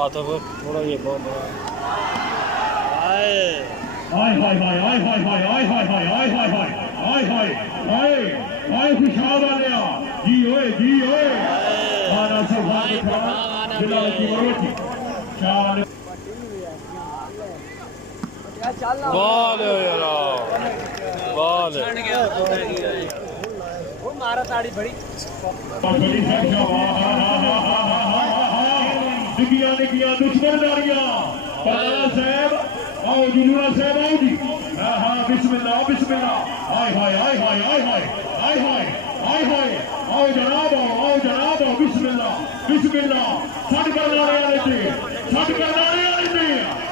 हाथों को थोड़ा ये बहुत बड़ा हाय हाय हाय हाय हाय हाय हाय हाय हाय हाय हाय हाय हाय हाय हाय हाय खुशाब वालिया जी ओए खाना सब भाग खा जिला की रोटी शान बॉल यार बॉल वो मारा ताड़ी बड़ी बड़ी निकिया निकिया दुश्मनदारियां पराला साहब आओ जी नूरा साहब आओ जी हाँ हाँ बिस्मिल्लाह बिस्मिल्लाह हाय हाय हाय हाय हाय हाय हाय हाय हाय हाय आओ जनाब आओ बिस्मिल्लाह बिस्मिल्लाह सट करने वाले थे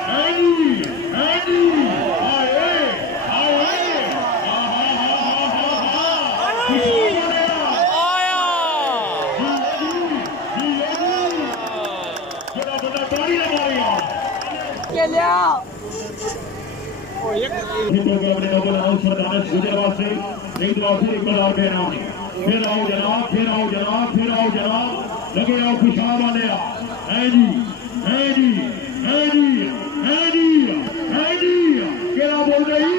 हाय फिर आओ जनाब लगे आओ खुशाब वाले क्या बोल रही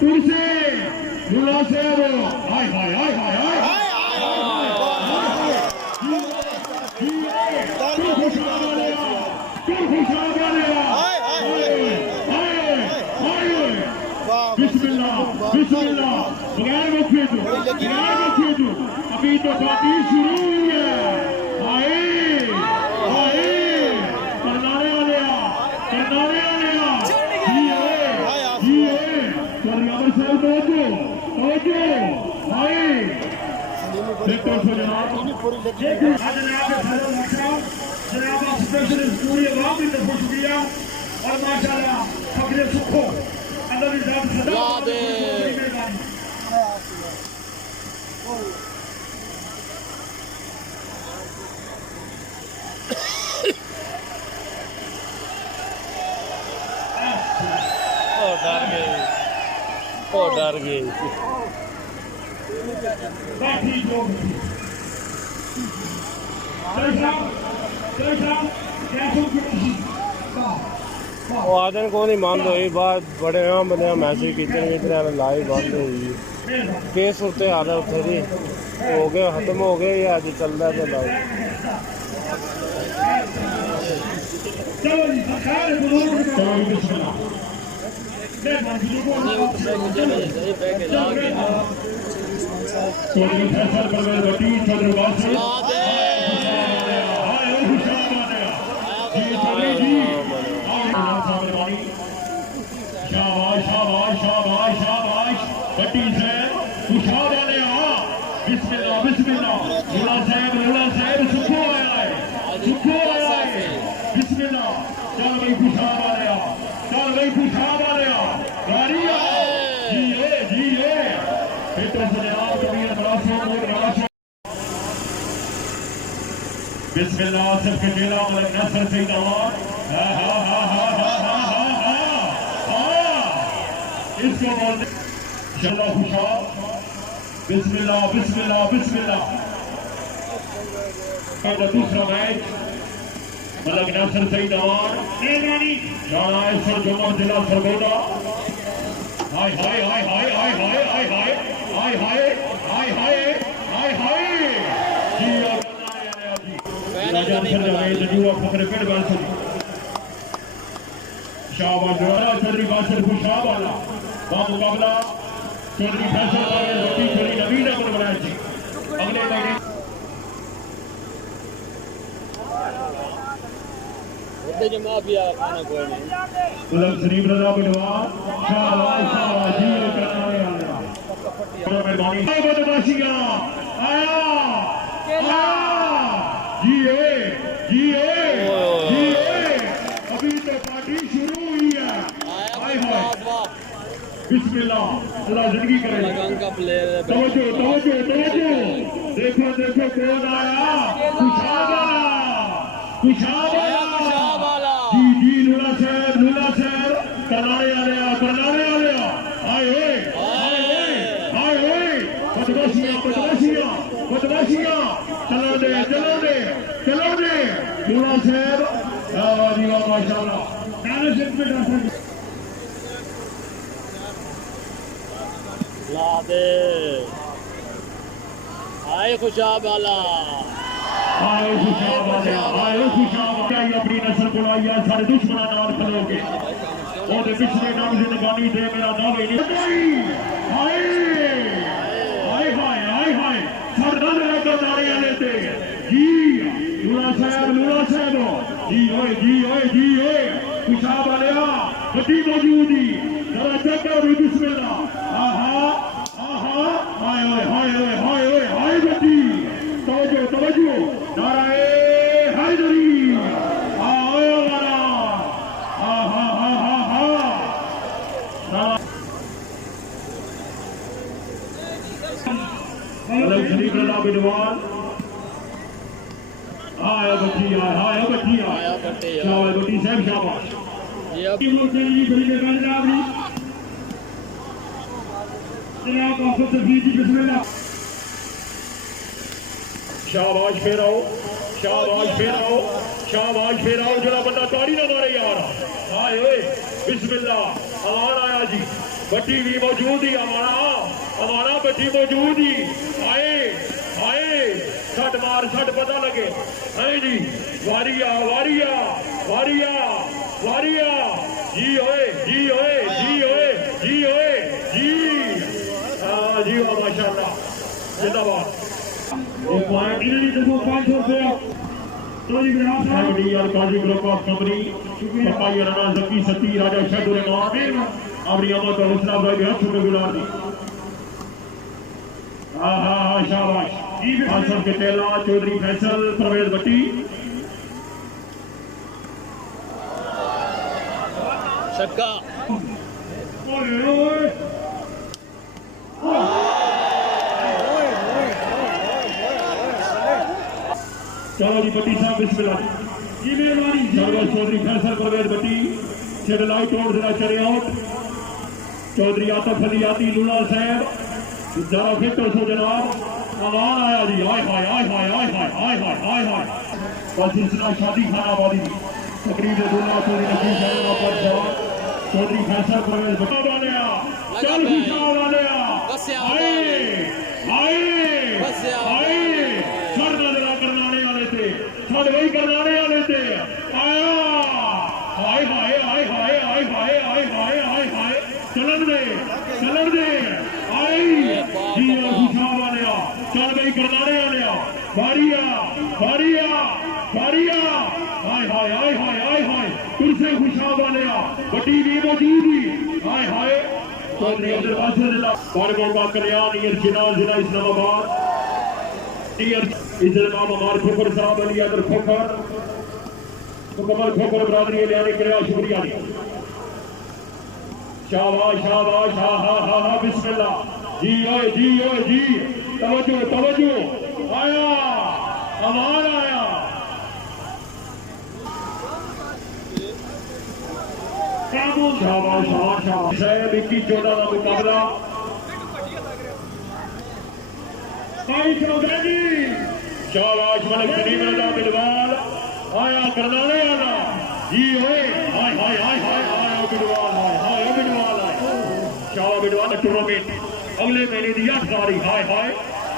तुरसे दुल्हा साहब हाय हाय हाय हाय हाय बिस्मिल्लाह बगैर वक्फे दो अभी तो पार्टी शुरू हुई है करनाने वाले और माशाल्लाह फकरे सुखो अल्लाह की जान सदा दे डर गई वो आदन को नहीं बंद हुई बात बड़े आम बने मैसेज किचन लाइव बंद हुई केस सूरत हाल है उत्थे दी हो गए खत्म हो गए या अज चलता तो बिस्मिल्लाह सबके मेला मलिक नसर से दवार इसको बोलते चलो खुशाब बिस्मिल्लाह बिस्मिल्लाह बिस्मिल्लाह दूसरा मैच मलिक नसर से दवार राणा ईश्वर जुम्मन जिला सरगोदा हाय हाय हाय हाय हाय हाय हाय हाय हाय हाय हाय हाय हाय हाय चौधरी बादशाह खुशाब वाला मुकाबला चौधरी फैसल नवीन अमन बनाया जी अगले महीने शरीफ रजा बिलवा शाबाश जी मेहरबानी बदमाशियां आया अभी तो पार्टी शुरू हुई है बिस्मिल्लाह अल्लाह जिंदगी करे तवज्जो तवज्जो तवज्जो देखो देखो कौन आया खुशाब वाला जी लूला साहब करनाने वाले आए बदमाशियां चला दे चलो दे लूणा साहब जी वाह माशाल्लाह ला दे आए खुशाब वाला आए खुशाब वाले अपनी नस्ल को आइया सारे दुश्मन नाल खलोगे ओदे पिछले नाम जिंदगानी दे मेरा नाम ही नहीं हाय हाय हाय हाय हाय सरदा मेरा करनारे वाले ते जी लूणा साहब जी ओए खुशाब वाले बड़ी मौजूदी जरा चेक करो बिस्मिल्लाह आहा आहा हाय बड़ी तवज्जो नाराए हैदरी आओ वाला आहा शरीफ रजा बिडवाल आया बच्ची शाबाश बच्ची साहब शाबाश ये अब शाबाश फेराओ जरा बंदा ताड़ी ना मारे यार हाय ओए बिस्मिल्लाह अमान आया जी बट्टी भी मौजूद ही हमारा बट्टी मौजूद ही आए छट मार छट पता लगे है जी वारिया जी ओए जी वाह माशाल्लाह जिंदाबाद एक पॉइंट इन्हीं देखो 500 रुपया तो जी ग्राहक यार काजी ग्रुप ऑफ कंपनी पपाई राणा जकी सती राजा शाहदुर रहमान अपनी आमद और हौसला भाई के हाथों में गुलार दी आहा शाबाश हासन के तेला चौधरी फैसल परवेज भट्टी छक्का चलो जी भट्टी साहब बिस्मिल्लाह जी मेहरबानी सरवर चौधरी फैसल परवेज भट्टी सेडल आउट और जरा चले आउट चौधरी आतफ अली आती लूणा साहब जरा फिर तो सो जनाब अमान आया जी हाय बस इसना शादी खाना वाली तकरीब दूल्हा चौधरी नकीब साहब पर चौधरी फैसल परवेज भट्टी वाले चल खुशा वाले वही करनाने वाले थे आया हाय चलन दे आई जी खुशा वाले चल गई करनाने वाले हाय तुरसे खुशा वाले बड़ी भी मौजूद ही हाय चौधरी अब्दुल बासिर बारगोबा कल्याण जिला इस्लामाबाद इस्लाम हमार खोखर साहब अली अदर खोखर मुकम्मल खोखर बरादरी ले आने के लिए शुक्रिया शाबाश हा बिस्मिल्लाह जी ओए तवज्जो आया अमान आया शाबाश साहब 21-14 का मुकाबला शाबाश मलिक सलीम रजा बिलवाल आया करनाने वाला जी ओए हाय आया बिलवाल शाबाश बिलवाल टूर्नामेंट अगले महीने की 8 तारीख हाय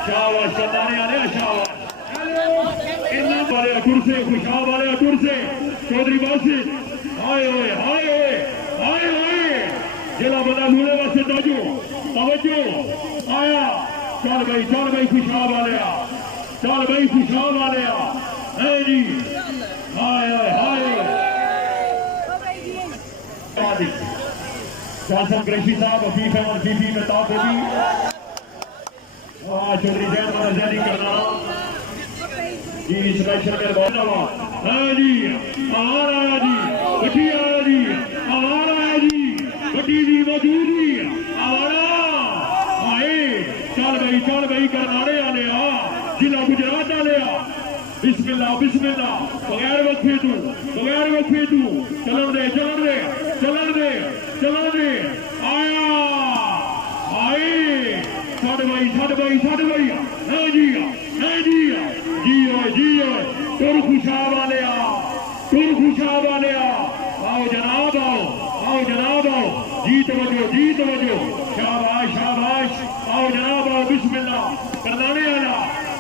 शाबाश करनाने वाले शाबाश इन्ना वाले अटूर से खुशा वाले अटूर से चौधरी बासिर हाय जिला बंदा लूणे वास्ते तवज्जो आया चल भाई खुशा वाले है जी हाय शासन कृषि साहब हफीफ अहमद बीबी मेहताब बेबी चौधरी जैन मदरजानी करना जी स्पेशल मेहरबान है जी आवार आया जी बटी आया जी बटी जी मौजूदी आवारा आए चल भाई करनाने वाले जिला गुजरात वाले बिस्मिल्लाह बगैर वक्फे तू चलन दे आया छड़ भाई है जी जी ओए तुर खुशा वाले आओ जनाब आओ जी तवज्जो शाबाश शाबाश आओ जनाब आओ बिस्मिल्लाह करनाने वाला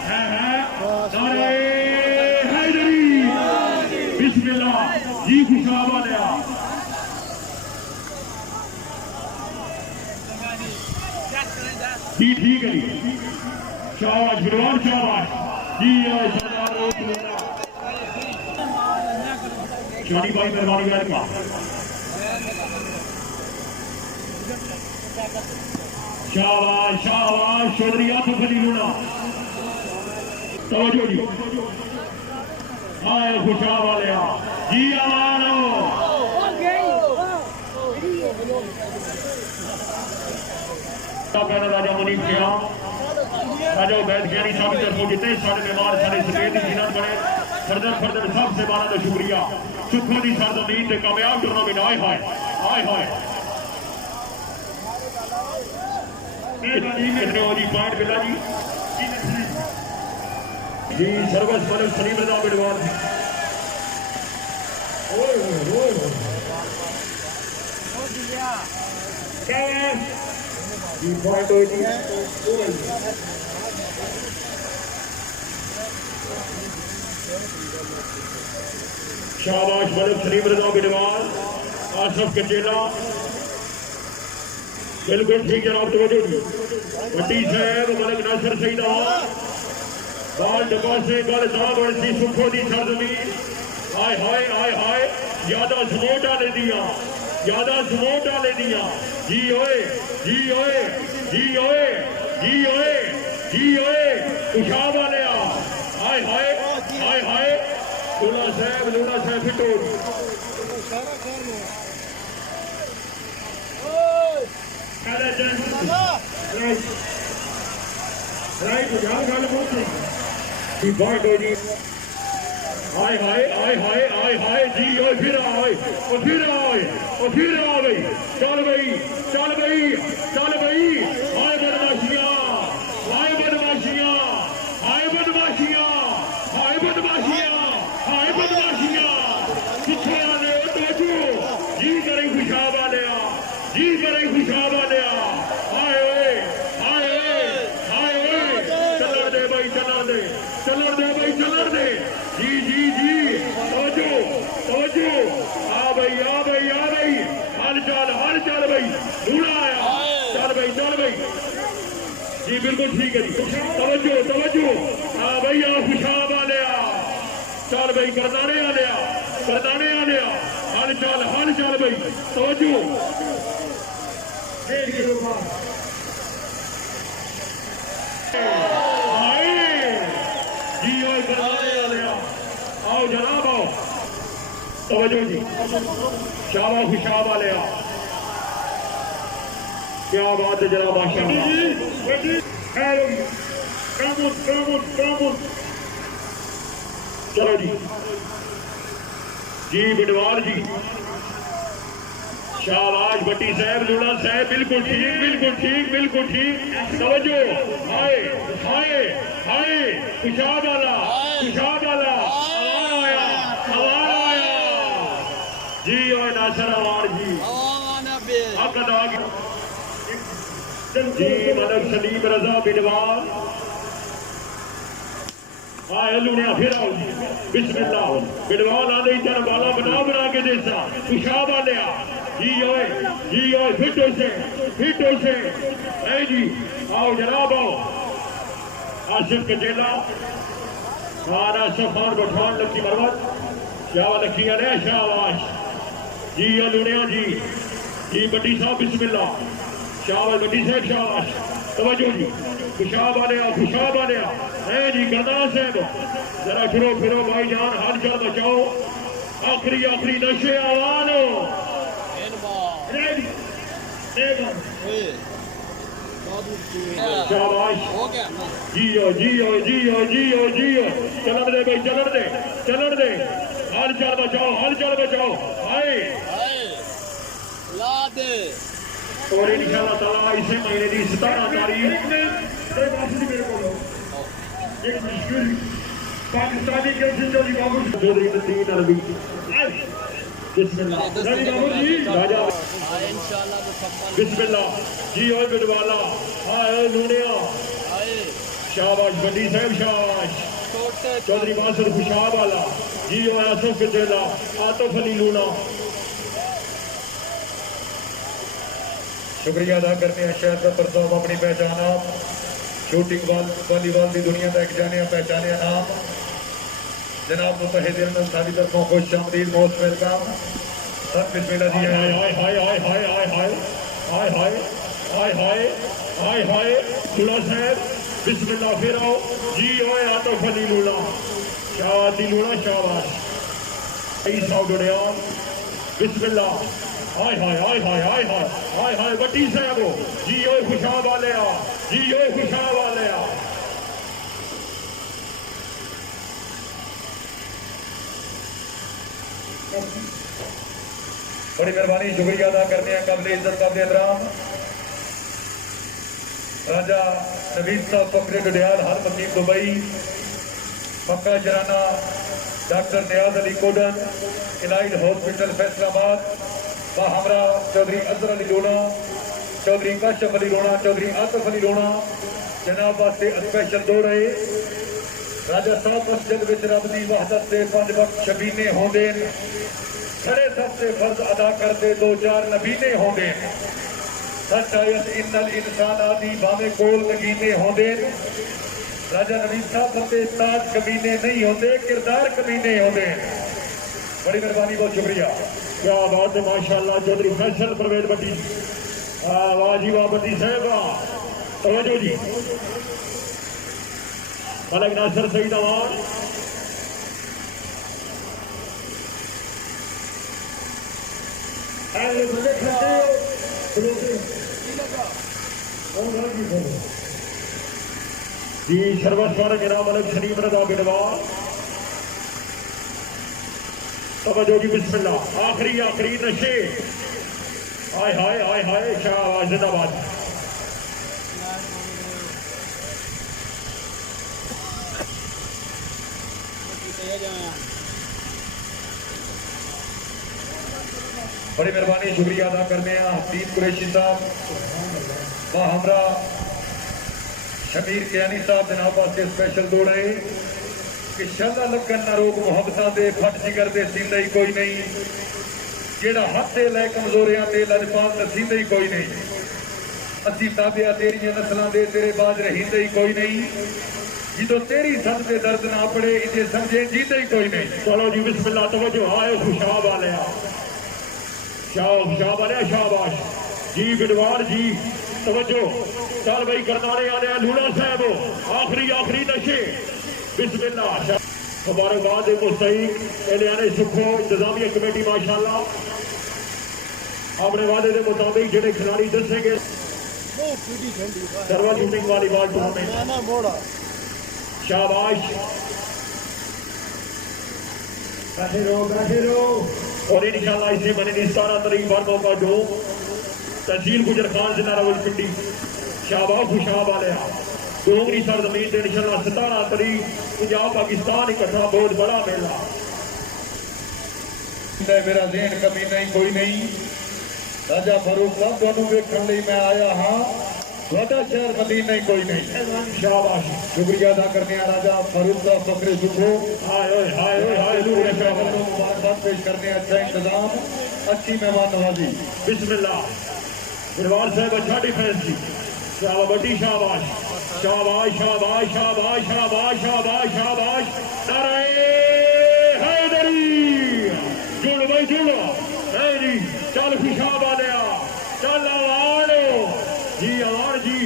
है नारे हैदरी बिस्मिल्लाह जी खुशा वाले ठीक है जी शाबाश गुरबान शाबाश जी शादी भाई मेहरबानी यार का शाबाश शाबाश चौधरी आप खलीलुल्लाह तवज्जो जी आए खुशा वाले जी आवानो पहले राजा मुनीब किया राजा उबैद ख्यानी साहब की तरफों जितने सारे मेहमान सारे सफेद जिन्होंने बने फर्दर सबसे बारा का शुक्रिया सुखों की सरजमीन से कामयाब टूर्नामेंट आए कितने हो जी पॉइंट मिला जी सर्वस मलिक सलीम रजा बिडवान जी पॉइंट हो जी शाबाश मलिक सलीम रजा बिडवान आशरफ कचेला बिल्कुल ठीक जनाब तवज्जो जी वड्डी साहब मलिक नासिर सईद बाल डब्बा से गल दाग और सी सुखों की सरजमीन हाय यादा समोट डाले दिया जी ओए खुशा वाले हाय लूना साहब फिटो राइट गल बोलते जी पॉइंट हो जी हाय जी ओए फिर आओ भाई चल भाई हाय बदमाशियां किथे आने तवज्जो जी करें खुशा वाले हाय ओए चलर दे जी तवज्जो आ भाई हाल चाल भाई लूड़ा आया चल भाई जी बिल्कुल ठीक है जी तवज्जो आ भाई आ खुशा वाले चल भाई करदाने आने हाल चाल भाई तवज्जो आओ जनाब आओ तवज्जो जी शाबाश खुशा वाले क्या बात है जनाब माशाअल्लाह चलो जी बिडवार जी शाबाश भट्टी साहब लूड़ा साहब बिल्कुल ठीक तवज्जो हाय खुशा वाला जी और नासर अवार जी जी मलक सलीम रजा बिडवार लुणिया फिर आओ जी बिस्मिल्लाह बिडवाल आदे चर बाला बना के देसा खुशा वाले जी ओए फिटो से ए जी आओ जनाब आओ आसिफ कचेला खाना सफान पठान लक्की मरवत शाह लक्की अने शाबाश जी लुणिया जी बड्डी साहब बिस्मिल्लाह शाबाश बड्डी साहब शाबाश तवज्जो जी खुशा वाले है जी गरदास साहब जरा फिरो भाई जान हाल चाल बचाओ आखिरी नशे आवान शाबाश जियो चलन दे हाल चाल बचाओ हाय ला दे और इंशाअल्लाह ताला इसी महीने की 17 तारीख पाकिस्तानी कैसे चली बाबू चौधरी ने 3 अरबी बिस्मिल्लाह चली बाबू जी राजा आए इंशाल्लाह मुकम्मल बिस्मिल्लाह जी ओए बिडवाला आए लूनिया आए शाबाश बड़ी साहब शाबाश छोटे चौधरी बासर खुशाब वाला जी ओए आसफ कितेला आतफ अली लूना शुक्रिया अदा करते हैं शहर का प्रताप अपनी पहचान आप शूटिंग वॉलीबॉल की दुनिया का एक जाने पहचाने नाम जनाब मुतहिद अहमद सादी तरफों खुश आमदीद मोस्ट वेलकम सब बिस्मिल्लाह जी हाय हाय हाय हाय हाय हाय हाय हाय हाय हाय हाय हाय हाय खुला साहब बिस्मिल्लाह फिर आओ जी ओए आतफ अली लूना शाबाश लूना शाबाश बिस्मिल्लाह हाय हाय हाय हाय हाय हाय हाय हाय बटी साहब जी ओए खुशाब वाले आ जी ओए खुशाब वाले आ बड़ी मेहरबानी शुक्रिया अदा करते हैं काबिल इज्जत काबिल एहतराम राजा नवीद साहब फकरे डडियाल हर मकीम दुबई मक्का जराना डॉक्टर नियाज Ali codon Allied hospital Faisalabad हमरा चौधरी अजहर अली लोना चौधरी काशफ अली लोना चौधरी आतफ अली लोना जनाब वास्ते स्पेशल दो रहे राजा साहब मस्जिद विच रब दी वहदत से 5 वक्त शबीने होंदे खड़े सबसे फर्ज अदा करते 2-4 नबीने होंदे सच्चायत इन्नल इंसान आदि भावे कोल नगीने होंदे राजा नवीद साहब फते ताज कमीने नहीं होते किरदार कमीने होंदे बड़ी मेहरबानी बहुत शुक्रिया क्या बात है माशाल्लाह चौधरी फैसल परवेज बटी वाह जी वाह बटी साहबा तवज्जो जी मलक नासर सईद अवान जी सर्वस्वर जनाब मलक शरीफ रजा बिडवाल तवज्जो जी बिस्मिल्लाह आखिरी नशे हाय हाय हाय हाय शाबाश जिंदाबाद बड़ी मेहरबानी शुक्रिया अदा करने हैं हफीज कुरैशी साहब वह हमरा शमीर कियानी साहब जनाब वास्ते स्पेशल दो रहे कि शल्ला लगन ना रोग मुहब्बतां दे फट जिगर दे सींदा ही कोई नहीं जेड़ा हथ दे लै कमजोरियां ते लजपाल नसींदा ही कोई नहीं असी ताबिया तेरियां नस्लां दे तेरे बाज रहींदे ही कोई नहीं जिदो तेरी सद दे दर्द ना पड़े इजे समझे जीते ही कोई नहीं चलो जी बिस्मिल्लाह तवज्जो आए खुशाब वाले शाबाश शाबाश जी बिडवार जी तवज्जो चल भाई करनाने आने लूना साहब आखिरी नशे बिस्मिल्लाह मुबारकबाद मुस्तईक एलियाने सुखो इंतजामिया कमेटी माशाल्लाह अपने वादे के मुताबिक जेडे खिलाड़ी दसे गए सर्वा शूटिंग वॉलीबॉल टूर्नामेंट शाबाश और इंशाल्लाह इसी महीने की 17 तारीख पर मौका दो तहसील गुजर खान जिला रावलपिंडी शाबाश खुशाब वाले डोंगरी सरजमीन से इंशाल्लाह 17 तारीख पंजाब पाकिस्तान इकट्ठा बहुत बड़ा मेला मेरा ज़हन कमी नहीं कोई नहीं राजा फारूक साहब दोनों वेखण लई मैं आया हाँ वादा शहर मदीना ही कोई नहीं शाबाश शुक्रिया अदा करने हैं राजा फारूक साहब फकरे सुखो मुबारकबाद पेश करने अच्छा इंतजाम अच्छी मेहमान नवाजी बिस्मिल्लाह बिरवाल साहब अच्छा डिफेंस की शाबाश बड़ी शाबाश शाबाश शाबाश शाबाश शाबाश शाबाश शाबाश नारे हैदरी जुड़ भाई जुड़ हैदरी चल खुशाब वाले चल आवाड़ो जी अवार जी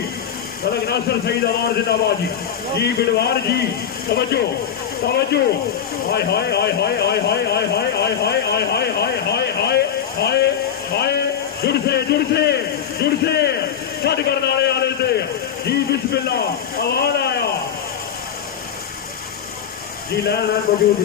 मलक नासर सईद अवार जिंदाबाद जी बिडवार जी तवज्जो हाय हाय हाय हाय हाय हाय हाय हाय हाय हाय हाय हाय हाय हाय हाय हाय हाय जुड़ से छठ करने वाले से जी बिस्मिल्लाह अवार आया जी लैन मौजूद